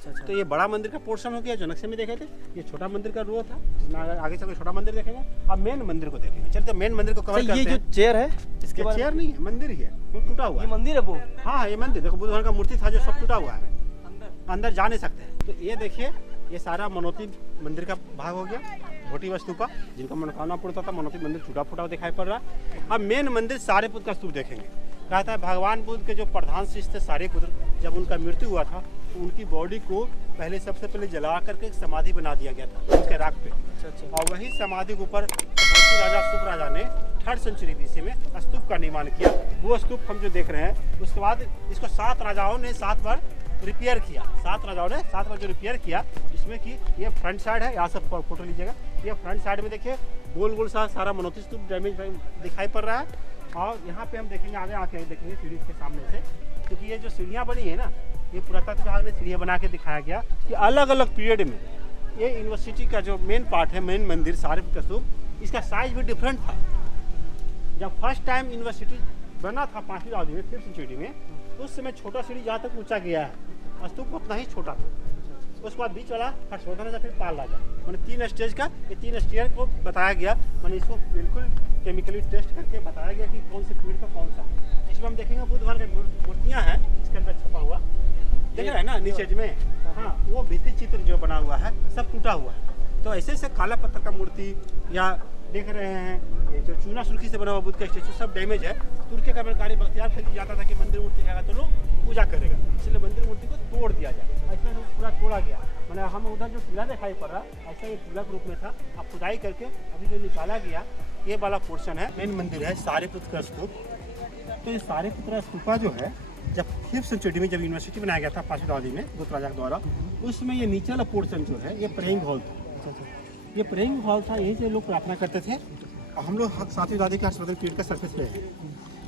तो ये बड़ा मंदिर का पोर्शन हो गया जो नक्शे में देखे थे। ये छोटा मंदिर का रो था, आगे चल के छोटा मंदिर देखेंगे। अब मेन मंदिर को देखेंगे। चलते मेन मंदिर को कवर करते हैं। ये जो चेयर है इसके बाद चेयर नहीं है, मंदिर ही है, वो टूटा हुआ ये है। मंदिर है वो? हाँ ये मंदिर देखो, बुद्ध भगवान का मूर्ति था जो सब टूटा हुआ है, अंदर जा नहीं सकते। तो ये देखिए, ये सारा मनोती मंदिर का भाग हो गया। घोटी वस्तुपा जिनका मनोकामना पूर्ण होता था, मनोती मंदिर टूटा फूटा दिखाई पड़ रहा है। अब मेन मंदिर सारिपुत्र का स्तूप देखेंगे। कहता है भगवान बुद्ध के जो प्रधान शिष्य थे सारिपुत्र, जब उनका मृत्यु हुआ था तो उनकी बॉडी को सबसे पहले जला करके एक समाधि बना दिया गया था उसके राख पे। और वही समाधि के ऊपर राजा शुभ राजा ने 3rd सेंचुरी BC में स्तूप का निर्माण किया। वो स्तूप हम जो देख रहे हैं, उसके बाद इसको 7 राजाओं ने 7 बार रिपेयर किया। 7 राजाओं ने 7 बार जो रिपेयर किया, जिसमें कि ये फ्रंट साइड है, यहाँ से फोटो लीजिएगा। ये फ्रंट साइड में देखिए गोल गोल सा सारा मनोती स्तूप डैमेज दिखाई पड़ रहा है। और यहाँ पे हम देखेंगे, आगे आके देखेंगे सीढ़ी के सामने से, क्योंकि ये जो सीढ़ियाँ बनी है ना, ये पुरातत्व विभाग ने सीढ़ियाँ बना के दिखाया गया कि अलग अलग पीरियड में ये यूनिवर्सिटी का जो मेन पार्ट है, मेन मंदिर सारिपुत्र स्तूप, इसका साइज भी डिफरेंट था। जब फर्स्ट टाइम यूनिवर्सिटी बना था 5वीं शताब्दी में, 5th सेंचुरी में, उस समय छोटा सीढ़ी जहाँ तक ऊंचा गया है, स्तूप उतना ही छोटा था। उसके बाद बीच वाला हर्षवर्धन राजा, फिर पाल राजा, मैंने 3 स्टेज का, ये 3 स्टेज को बताया गया। मैंने इसको बिल्कुल केमिकली टेस्ट करके बताया गया कि कौन से पीरियड का कौन सा। इसमें हम देखेंगे बुद्ध भगवान की मूर्तियाँ हैं, इसके अंदर छपा हुआ देख रहे हैं ना नीचे में। हाँ, वो भित्ति चित्र जो बना हुआ है सब टूटा हुआ है। तो ऐसे काला पत्थर का मूर्ति या देख रहे हैं, ये जो चूना सुर्खी से बना हुआ बुद्ध का स्टेचू सब डैमेज है। तुर्की का कार्य बख्तियार खिलजी जाता था कि मंदिर मूर्ति जाएगा तो लोग पूजा करेगा, इसलिए मंदिर मूर्ति को तोड़ दिया जाए। ऐसा पूरा तोड़ा गया, मैंने हम उधर जो किला दिखाई पड़ रहा ऐसा ये किला के रूप में था। अब खुदाई करके अभी जो निकाला गया, ये वाला पोर्शन है मेन मंदिर है सारिपुत्र का स्तूप। तो ये सारिपुत्र स्तूपा जो है, जब 5th सेंचुरी में जब यूनिवर्सिटी बनाया गया था 5वीं शताब्दी में गुप्त राजा के द्वारा, उसमें ये नीचे वाला पोर्शन जो है ये प्रेइंग हॉल था। ये प्रेइंग हॉल था, यहीं से लोग प्रार्थना करते थे। और हम लोग 7वीं शताब्दी के हर्षवर्धन पीरियड का सरफेस पे है।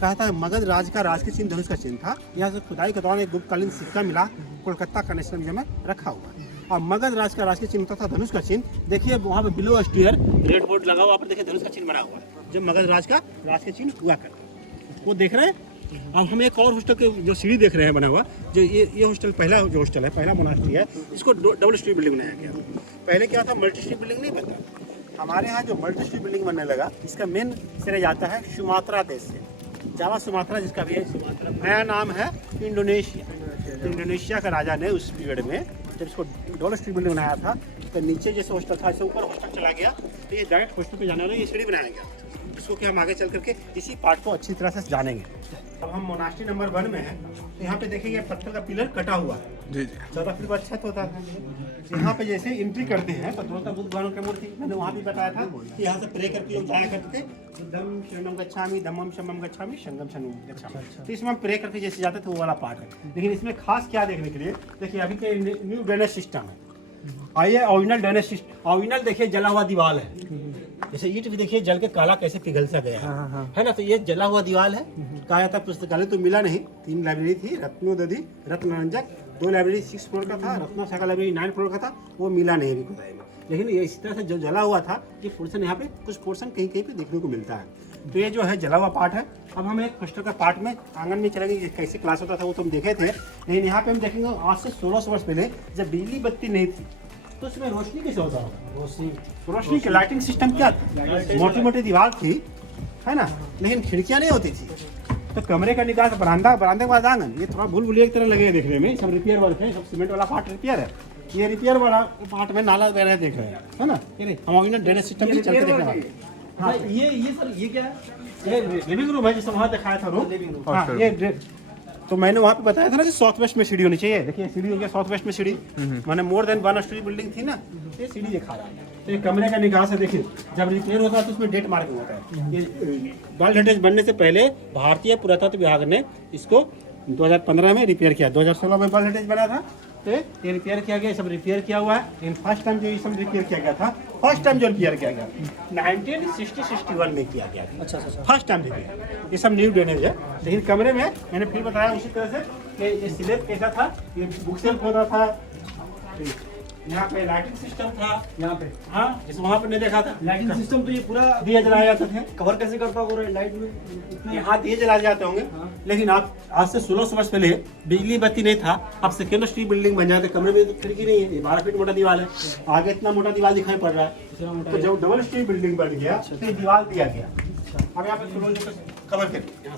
कहता है मगध राज का राज के चिन्ह धनुष का चिन्ह था। यहाँ से खुदाई के दौरान एक गुप्तकालीन सिक्का मिला, कोलकाता का नेशनल म्यूजियम में रखा हुआ है। और मगध राज का राज के चिन्ह था धनुष का चिन्ह। देखिए वहाँ पे बिलो स्टीयर रेड बोर्ड लगा हुआ, पर देखिए धनुष का चिन्ह बना हुआ है, जब मगध राज का राज के चिन्ह हुआ करता, वो देख रहे हैं। अब हम एक और हॉस्टल के जो सीढ़ी देख रहे हैं बना हुआ, जो ये हॉस्टल पहला जो हॉस्टल है, पहला मोनास्ट्री है, इसको डबल स्ट्रीट बिल्डिंग बनाया गया। पहले क्या था, मल्टी स्ट्रीट बिल्डिंग नहीं बनता। हमारे यहाँ जो मल्टी स्ट्रीट बिल्डिंग बनने लगा, इसका मेन श्रेय जाता है सुमात्रा देश से। जावा सुमात्रा, जिसका भी सुमात्रा नया नाम है इंडोनेशिया। तो इंडोनेशिया का राजा ने उस पीरियड में जब इसको डबल स्ट्रीट बिल्डिंग बनाया था, तो नीचे जैसे हॉस्टल था इससे ऊपर हॉस्टल चला गया, तो ये डायरेक्ट हॉस्टल पे जाने वाला ये सीढ़ी बनाया गया, जिसको कि हम आगे चल करके इसी पार्ट को अच्छी तरह से जानेंगे। अब हम मोनास्ट्री नंबर 1 में हैं, तो यहाँ पे देखेंगे पत्थर का पिलर कटा हुआ है। जी जी। 14 फीट का छत होता है। यहाँ पे जैसे एंट्री करते हैं तो दोनों बुद्ध भगवान की मूर्ति, मैंने वहाँ भी बताया था कि यहाँ से प्रे करके लोग जाया करते थे, बुद्धम शरणम गच्छामि, धम्मम शरणम गच्छामि, संघम शरणम गच्छामि। तो इसमें हम प्रे करके जैसे जाते थे वो वाला पार्ट है। लेकिन इसमें खास क्या देखने के लिए, देखिए अभी के न्यू ड्रेनेज सिस्टम है, आइए ओरिजिनल ड्रेनेज सिस्टम। ओरिजिनल देखिए जला हुआ दीवार है, जैसे ईंट भी देखिए जल के काला कैसे पिघल सा गया है ना। तो ये जला हुआ दीवार है। कहा जाता पुस्तकालय तो मिला नहीं, 3 लाइब्रेरी थी, रत्नोदधि, रत्नरंजक, 2 लाइब्रेरी 6 फ्लोर का था, रत्ना शाखा लाइब्रेरी 9 फ्लोर का था, वो मिला नहीं अभी खुदाई में। लेकिन ये इस तरह से जो जला हुआ था, ये पोर्शन यहाँ पे कुछ पोर्शन कहीं कहीं पे देखने को मिलता है। तो ये जो है जला हुआ पार्ट है। अब हम एक हॉस्टल का पार्ट में आंगन में चलेंगे, कैसे क्लास होता था वो तो हम देखे थे। लेकिन यहाँ पे हम देखेंगे आज से 1600 वर्ष पहले जब बिजली बत्ती नहीं थी, तो उसमें रोशनी कैसे होता होगा? रोशनी की लाइटिंग सिस्टम क्या था? मोटी मोटी दीवार थी, है ना, लेकिन खिड़कियां नहीं होती थी। तो कमरे का निकास बरामदा, बरामदे के बाद आंगन, ये थोड़ा भूल भुलिया की तरह लगे देखने में। सब रिपेयर वर्क है, सब सीमेंट वाला पार्ट रिपेयर है। ये रिपेयर वाला पार्ट में नाला बह रहे देख रहे हैं, है ना। हम ऑरिजिनल ड्रेनेज सिस्टम भी चलते देखने वाले। हाँ, ये सर ये क्या है? ये लिविंग रूम है, जिसे वहाँ दिखाया था रूम। हाँ, ये तो मैंने वहाँ पे बताया था ना कि साउथ वेस्ट में सीढ़ी होनी चाहिए। देखिए सीढ़ी हो गया साउथ वेस्ट में सीढ़ी, मैंने मोर देन 1 स्टोरी बिल्डिंग थी ना, ये सीढ़ी दिखा रहा है। तो ये कमरे का निकास है, देखिए जब रिपेयर होता है तो उसमें डेट मार्किंग होता है। ये वर्ल्ड हेरिटेज बनने से पहले भारतीय पुरातत्व विभाग ने इसको 2015 में रिपेयर किया, 2016 में वर्ल्ड हेरिटेज बना था, तो ये रिपेयर किया गया, सब रिपेयर किया हुआ है। लेकिन फर्स्ट टाइम जो ये सब रिपेयर किया गया था, फर्स्ट टाइम जो रिपेयर किया गया 1960-61 में किया गया। अच्छा, फर्स्ट टाइम रिपेयर। ये सब न्यू ड्रेनेज है। लेकिन कमरे में मैंने फिर बताया उसी तरह से कि ये स्लैब कैसा था, ये बुक शेल्फ होता था, यहाँ पे लाइटिंग सिस्टम था यहाँ पे हाँ, जिस वहाँ पे नहीं देखा था लाइटिंग सिस्टम तो ये पूरा दिए जलाए जाते थे। कवर कैसे करता होगा लाइट में इतना? यहाँ दिए जलाए जाते होंगे हाँ। लेकिन आप आज से 1600 वर्ष पहले बिजली बत्ती नहीं था। अब सेकेंड स्ट्रीट बिल्डिंग बन जाते, कमरे में तो खिड़की नहीं है, 12 फीट मोटा दीवार है, आगे इतना मोटा दीवार दिखाई पड़ रहा है। इतना मोटा तो जब डबल स्ट्रीट बिल्डिंग बन गया तो ये दीवार दिया गया। अच्छा। अब यहाँ पे कवर करिए,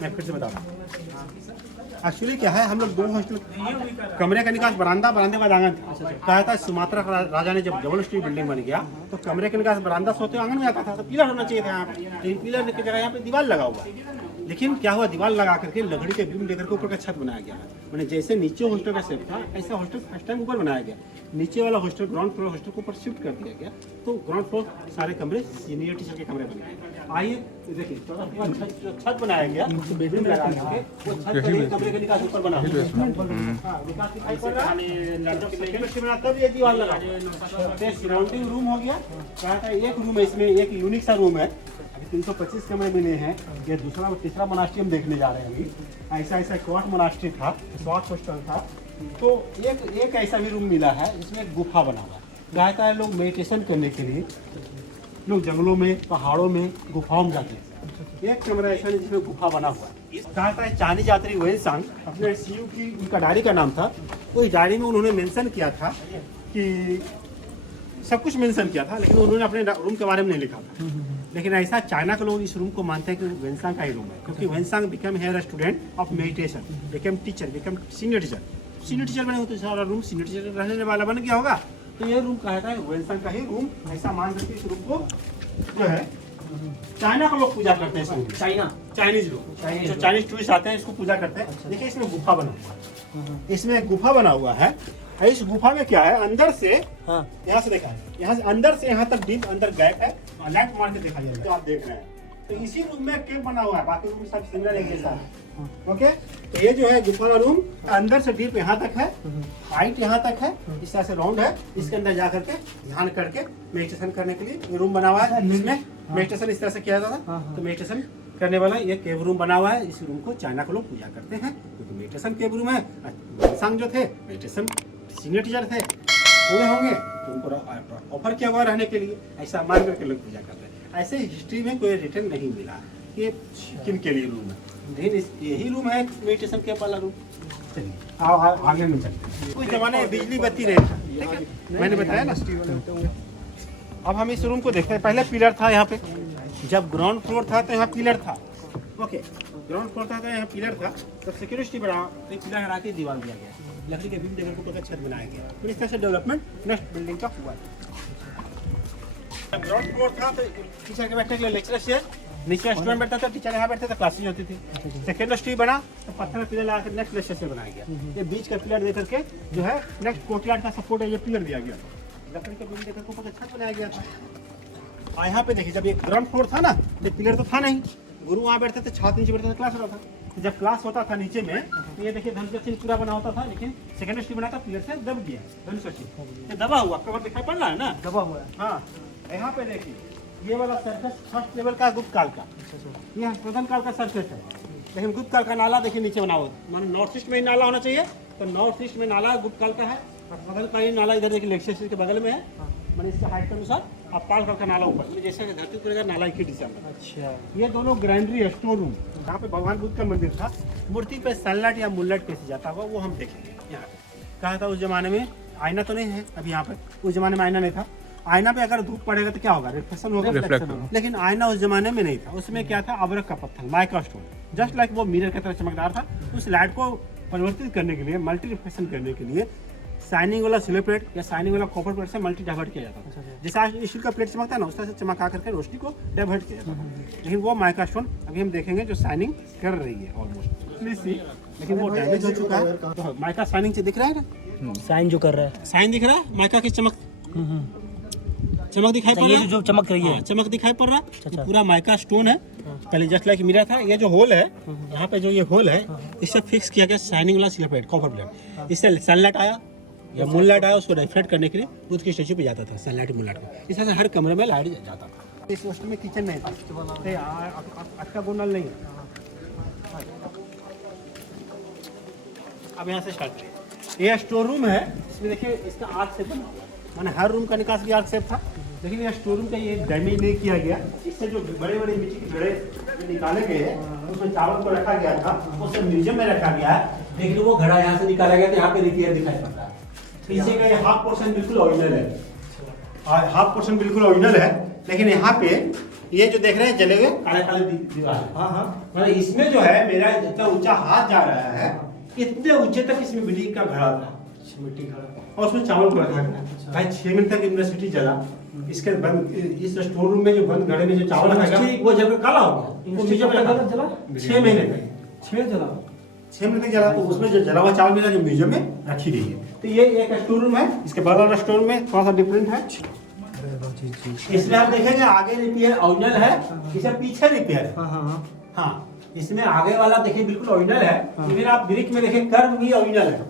मैं फिर से बता रहा हूँ। एक्चुअली क्या है, हम लोग 2 हॉस्टल कमरे का निकास बरामदा, बरामदे बाद आंगन था। कहा था सुमात्रा राजा ने जब डबल स्ट्रीट बिल्डिंग बन गया तो कमरे के निकास बरामदा सोते आंगन में आता था, तो पिलर होना चाहिए था यहाँ पे, लेकिन पिलर की जगह यहाँ पे दीवार लगा हुआ है। लेकिन क्या हुआ, दीवार लगा करके लकड़ी के बीम लेकर के ऊपर का छत बनाया गया। मैंने जैसे नीचे हॉस्टल का सेट था ऐसा हॉस्टल फर्स्ट टाइम ऊपर बनाया गया। नीचे वाला हॉस्टल ग्राउंड फ्लोर हॉस्टल को ऊपर शिफ्ट कर दिया गया, तो ग्राउंड फ्लोर सारे कमरे सीनियर टीचर के कमरे बन गए। आइए देखिए, छत बनाया गया, बेडरूम लगा करके वो छत कमरे के निकास ऊपर बना तब ये दीवार लगा। सराउंडिंग रूम हो गया, क्या था एक रूम है इसमें, एक यूनिक सा रूम है। 325 कमरे मिले हैं। ये दूसरा तीसरा मोनास्ट्री हम देखने जा रहे हैं अभी। ऐसा क्वार्ट मोनास्ट्री था, स्वाट हॉस्टल था, तो एक ऐसा भी रूम मिला है जिसमें एक गुफा बना हुआ है। कहता है लोग मेडिटेशन करने के लिए लोग जंगलों में, पहाड़ों में, गुफाओं में जाते हैं। एक कमरा ऐसा है जिसमें गुफा बना हुआ है। कहता है चाइनीज यात्री वेनसांग अपने सीयू की उनका डायरी का नाम था, उस डायरी में उन्होंने मेंशन किया था कि सब कुछ मेंशन किया था, लेकिन उन्होंने अपने रूम के बारे में नहीं लिखा था। लेकिन ऐसा चाइना के लोग इस रूम को मानते हैं कि वेनसांग का ही रूम है, क्योंकि Xuanzang become here student of meditation, become teacher, become senior teacher बने हो तो सारा रूम सीनियर टीचर रहने वाला बन गया होगा। तो ये रूम कहता है वेनसांग का ही रूम, ऐसा मान करके इस रूम को जो है चाइना के लोग पूजा करते हैं। चाइनीज लोग, जो चाइनीज टूरिस्ट आते हैं इसको पूजा करते हैं। देखिए इसमें गुफा बना हुआ है, इसमें गुफा बना हुआ है। इस गुफा में क्या है, अंदर से यहाँ से देखा है, यहाँ से अंदर से यहाँ तक डीप अंदर गैप है, लाइट मार के देखा जाए तो आप देख रहे हैं। तो इसी रूम में केव बना हुआ है, बाकी रूम सब सिमिलर है जैसा। ओके, तो ये जो है गुफा का रूम अंदर से डीप यहाँ तक है, हाइट यहाँ तक है, इस तरह से राउंड है। इसके अंदर जा करके ध्यान करके मेडिटेशन करने के लिए ये रूम बना हुआ है, जिसमें मेडिटेशन इस तरह से किया जाता है। तो मेडिटेशन करने वाला ये केव रूम बना हुआ है। इस रूम को चाइना के लोग पूजा करते हैं, क्योंकि मेडिटेशन केव रूम है। वेनसांग जो थे मेडिटेशन सीनियर टीचर थे, पूरे होंगे तो उनको ऑफर किया हुआ रहने के लिए, ऐसा मान करके लोग पूजा करते हैं। ऐसे हिस्ट्री में कोई रिटर्न नहीं मिला ये किन के लिए रूम है, लेकिन यही रूम है मेडिटेशन कैंप वाला रूम। चलिए आगे में चलते हैं। उस जमाने में बिजली बत्ती नहीं था, ठीक है, मैंने बताया ना। अब हम इस रूम को देखते हैं। पहले पिलर था यहाँ पे, जब ग्राउंड फ्लोर था तो यहाँ पिलर था। ओके, ग्राउंड फ्लोर था तो यहाँ पिलर था, तो सिक्योरिटी बना तो पिलर हटा के दीवार दिया गया, लकड़ी के बीम देकर को छत बनाया गया। फिर इस तरह से डेवलपमेंट नेक्स्ट बिल्डिंग का हुआ। ग्राउंड फ्लोर था तो टीचर के बैठने के लिए लेक्चर चेयर, नीचे स्टूडेंट बैठता था, टीचर यहाँ बैठते थे, क्लासेज होती थी। सेकेंड स्ट्रीट बना तो पत्थर का पिलर लगाकर नेक्स्ट लेक्चर से बनाया गया। ये बीच का पिलर देकर के जो है नेक्स्ट कोर्टयार्ड का सपोर्ट है, ये पिलर दिया गया, लकड़ी का बीम देकर को ऊपर छत बनाया गया था। और यहाँ पे देखिए, जब ये ग्राउंड फ्लोर था ना तो पिलर तो था नहीं, गुरु वहाँ बैठते थे, छत नीचे बैठते थे, क्लास होता था। जब क्लास होता था नीचे में तो ये देखिए धनुष चिन्ह पूरा बना होता था, लेकिन सेकंड स्ट्रीट बना था पिलर से दब गया धनुष चिन्ह, ये दबा हुआ कवर दिखाई पड़ रहा है ना, दबा हुआ है। हाँ, यहाँ पे देखिए ये वाला सर्कस फर्स्ट लेवल का गुप्त काल का, ये प्रथम काल का सर्कस है। लेकिन गुप्त काल का नाला देखिए नीचे बना हुआ, मानो नॉर्थ ईस्ट में ही नाला होना चाहिए, तो नॉर्थ ईस्ट में नाला गुप्त काल का है, और बगल का ही नाला इधर देखिए लेक्चर के बगल में है, मैंने इसके हाइट के अनुसार आप पाल का नाला ऊपर, जैसे धरती पर नाला एक ही दिशा में। अच्छा, ये दोनों ग्रैंडरी स्टोर रूम, जहाँ पे भगवान बुद्ध का मंदिर था, मूर्ति पे सनलाइट या मूनलाइट कैसे जाता हुआ वो हम देखेंगे। यहाँ पे कहा था उस जमाने में आईना तो नहीं है अभी यहाँ पे, उस जमाने में आईना नहीं था। आईना पे अगर धूप पड़ेगा तो क्या होगा, रिफ्लेक्शन होगा, लेकिन आईना उस जमाने में नहीं था। उसमें क्या था, अबरक का पत्थर, माइका स्टोन, जस्ट लाइक वो मिरर की तरह चमकदार था। उस लाइट को परिवर्तित करने के लिए, मल्टी रिफ्लेक्शन करने के लिए शाइनिंग वाला सिल्वर प्लेट या शाइनिंग वाला कॉपर प्लेट से मल्टी डाइवर्ट किया जाता था। जैसे आज स्टील का प्लेट चमकता है ना, उस तरह से चमका करके रोशनी को डाइवर्ट किया जाता था। लेकिन वो माइका स्टोन अभी हम देखेंगे जो शाइनिंग कर रही है ऑलमोस्ट, लेकिन वो डैमेज हो चुका है। तो माइका शाइनिंग से दिख रहा है ना, साइन जो कर रहा है, साइन दिख रहा है, माइका की चमक चमक दिखाई पड़ रहा है, जो चमक रही है, चमक दिखाई पड़ रहा है, पूरा माइका स्टोन है। पहले जस्ट लाइक मिरर था, ये जो होल है यहाँ पे, जो ये होल है इससे फिक्स किया गया शाइनिंग वाला सिल्वर प्लेट, कॉपर प्लेट। इससे सनलाइट आया या मूनलाइट आया, उसको रिफ्लेक्ट करने के लिए बुद्ध की स्टैचू पे जाता था सनलाइट मूनलाइट को। इस तरह से हर कमरे में लाइट जाता था। इस हॉस्टल में किचन नहीं था, अटका गोनल नहीं है। अब यहाँ से स्टार्ट करिए। ये स्टोर रूम है, इसमें देखिए इसका आर्क शेप बना हुआ है, माने हर रूम का निकास भी आर्क शेप था, लेकिन ये स्टोर रूम का ये डैमेज नहीं किया गया। इससे जो बड़े बड़े मिट्टी के घड़े जो निकाले गए हैं उसमें चावल को रखा गया था, वो सब म्यूजियम में रखा गया है, लेकिन वो घड़ा यहाँ से निकाला गया तो यहाँ पे रिपेयर दिखाई पड़ रहा है। पीछे का ये हाफ पोर्शन बिल्कुल ओरिजिनल है, और हाफ पोर्शन बिल्कुल ओरिजिनल है, लेकिन यहाँ पे ये जो देख रहे हैं जले हुए काले काले दीवार, हाँ हाँ, मतलब इसमें जो है मेरा जितना ऊंचा हाथ जा रहा है इतने ऊंचे तक इसमें मिट्टी का घड़ा था, मिट्टी घड़ा, और उसमें चावल को रखा गया। भाई 6 महीने तक यूनिवर्सिटी जला, इसके बंद इस स्टोर रूम में जो बंद घड़े में जो चावल रखा गया वो जब काला हो गया, वो म्यूजियम में जला 6 महीने तक, 6 महीने तक जला, तो उसमें जो जला हुआ चावल मिला जो म्यूजियम में रखी गई है। तो ये एक स्टोर रूम है, इसके बगल वाला स्टोर रूम में थोड़ा सा डिफरेंट है। इसमें आप देखेंगे आगे रिपेयर ओरिजिनल है, इसे पीछे रिपेयर है। हाँ, इसमें आगे वाला देखिए बिल्कुल ओरिजिनल है, लेकिन आप ब्रिक में देखिए कर्व भी ओरिजिनल है,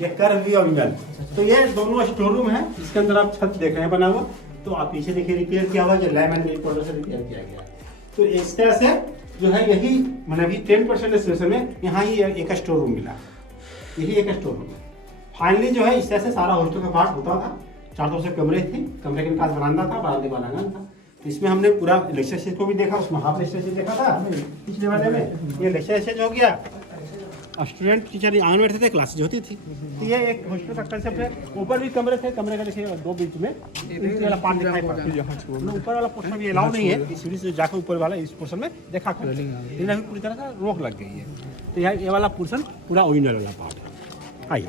ये कर्व भी ओरिजिनल। तो ये दोनों स्टोर रूम है, इसके अंदर आप छत देख रहे हैं बना हुआ, तो आप पीछे देखिए रिपेयर किया हुआ, जो लैम एंड नेल पाउडर से रिपेयर किया गया। तो इस तरह से जो है यही मतलब अभी 10% स्टेशन में यहाँ ही एक स्टोर रूम मिला, यही एक स्टोर रूम। फाइनली जो है इस तरह से सारा हॉस्टल का पार्ट होता था, चारों से कमरे थे, कमरे के पास बरामदा था, बरामदे वाला आंगन था। तो इसमें हमने पूरा लेक्चर सीट को भी देखा, उसमें हाफ लेक्चर सीट देखा था पिछले वाले में, ये लेक्चर सीट हो गया, स्टूडेंट टीचर आंगन बैठते थे, क्लासेज होती थी। तो ये एक हॉस्टल का कंसेप्ट है। ऊपर भी कमरे थे, कमरे का देखिए दो बीच में वाला पार्ट दिखाई पड़ता है, ऊपर वाला पोर्शन भी अलाउ नहीं है, सीढ़ी से जाकर ऊपर वाला इस पोर्शन में देखा कर, लेकिन अभी पूरी तरह से रोक लग गई है। तो ये वाला पोर्शन पूरा ओरिजिनल वाला पार्ट है। आइए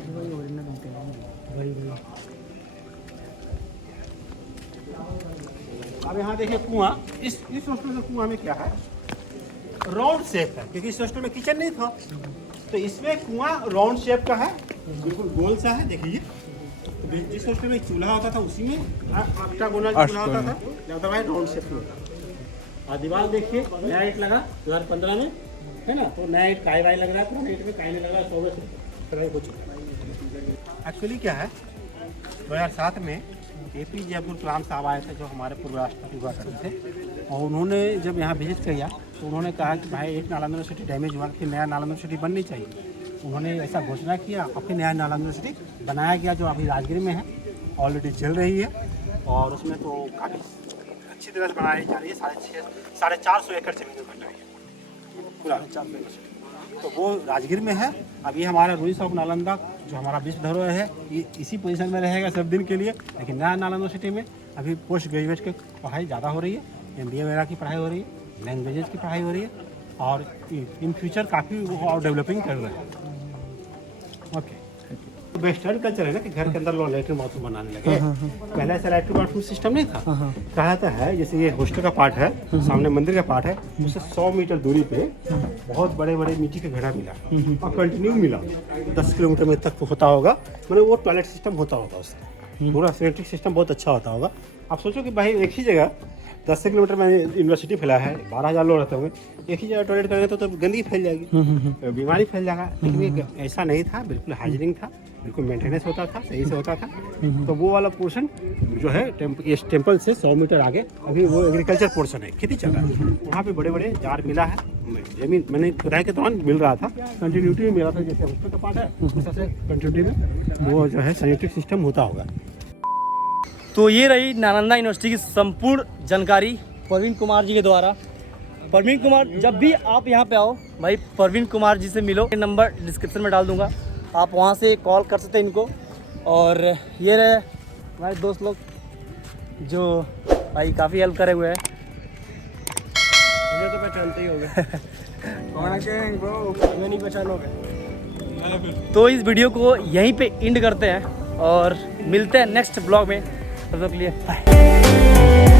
अब यहाँ देखिए कुआं, इस हॉस्टल में कुआं में क्या है, राउंड शेप है, क्योंकि इस हॉस्टल में किचन नहीं था, तो इसमें कुआं राउंड शेप का है, बिल्कुल गोल सा है। देखिए जिस हॉस्टल में चूल्हा होता था उसी में ऑक्टागोनल चूल्हा होता था, ज्यादा भाई राउंड शेप में होता था। और दीवार देखिए नया ईट लगा 2015 में, है ना, तो नया ईट काई वाई लग रहा है, पुराना ईट में काई नहीं लग रहा, 100 कुछ। एक्चुअली क्या है, 2007 में APJ अब्दुल कलाम साहब आए थे, जो हमारे पूर्व राष्ट्रपति हुआ करते थे, और उन्होंने जब यहाँ विजिट किया तो उन्होंने कहा कि भाई एक नालंदा यूनिवर्सिटी डैमेज हुआ, कि नया नालंदा यूनिवर्सिटी बननी चाहिए। उन्होंने ऐसा घोषणा किया, अपनी नया नालंदा यूनिवर्सिटी बनाया गया, जो अभी राजगीर में है, ऑलरेडी चल रही है, और उसमें तो काफ़ी अच्छी तरह से बनाई जा रही है। 450 एकड़ जमीन में बन रही है पूरा 4 यूनिवर्सिटी, तो वो राजगीर में है। अब ये हमारा रूइंस ऑफ नालंदा जो हमारा विश्व धरोहर है, ये इसी पोजीशन में रहेगा सब दिन के लिए, लेकिन नया नालंदा यूनिवर्सिटी में अभी पोस्ट ग्रेजुएट की पढ़ाई ज़्यादा हो रही है, MBA वगैरह की पढ़ाई हो रही है, लैंग्वेजेस की पढ़ाई हो रही है, और इन फ्यूचर काफ़ी और डेवलपिंग कर रहे हैं। ओके, वेस्टर्न कल्चर है ना कि घर के अंदर लोग लैट्रिन बाथरूम बनाने लगे। पहले ऐसा लैट्रिन बाथरूम सिस्टम नहीं था। कहा था है जैसे ये हॉस्टल का पार्ट है, सामने मंदिर का पार्ट है, उससे 100 मीटर दूरी पे बहुत बड़े बड़े मिट्टी का घड़ा मिला, और कंटिन्यू मिला 10 किलोमीटर में तक होता होगा, मतलब वो टॉयलेट सिस्टम होता होगा उसका, पूरा सैनिटरी सिस्टम बहुत अच्छा होता होगा। आप सोचो कि भाई एक ही जगह 10 किलोमीटर में यूनिवर्सिटी फैला है, 12,000 लोग रहते होंगे, एक ही जगह टॉयलेट करेंगे तो गंदगी फैल जाएगी, बीमारी फैल जाएगा। लेकिन ये ऐसा नहीं था, बिल्कुल हाइजीनिक था, बिल्कुल मेंटेनेंस होता था, सही से होता था। तो वो वाला पोर्शन जो है इस टेम्पल से 100 मीटर आगे अभी वो एग्रीकल्चर पोर्शन है, खेती चल रहा है, वहाँ पे बड़े बड़े जार मिला है, जमीन मैंने खुदाई के दौरान मिल रहा था, कंटिन्यूटी में मिला था, जैसे हॉस्टल का पार्ट है उस तरह से कंटिन्यूटी में वो जो है सैनिटरी सिस्टम होता होगा। तो ये रही नालंदा यूनिवर्सिटी की संपूर्ण जानकारी परवीन कुमार जी के द्वारा। परवीन कुमार, जब भी आप यहाँ पे आओ भाई परवीन कुमार जी से मिलो, नंबर डिस्क्रिप्शन में डाल दूंगा, आप वहाँ से कॉल कर सकते हैं इनको। और ये रहे हमारे दोस्त लोग जो भाई काफ़ी हेल्प करे हुए हैं, मुझे तो पहचानते ही हो गए, नहीं पहचानोगे। तो इस वीडियो को यहीं पे एंड करते हैं और मिलते हैं नेक्स्ट ब्लॉग में, तब तक के लिए बाय।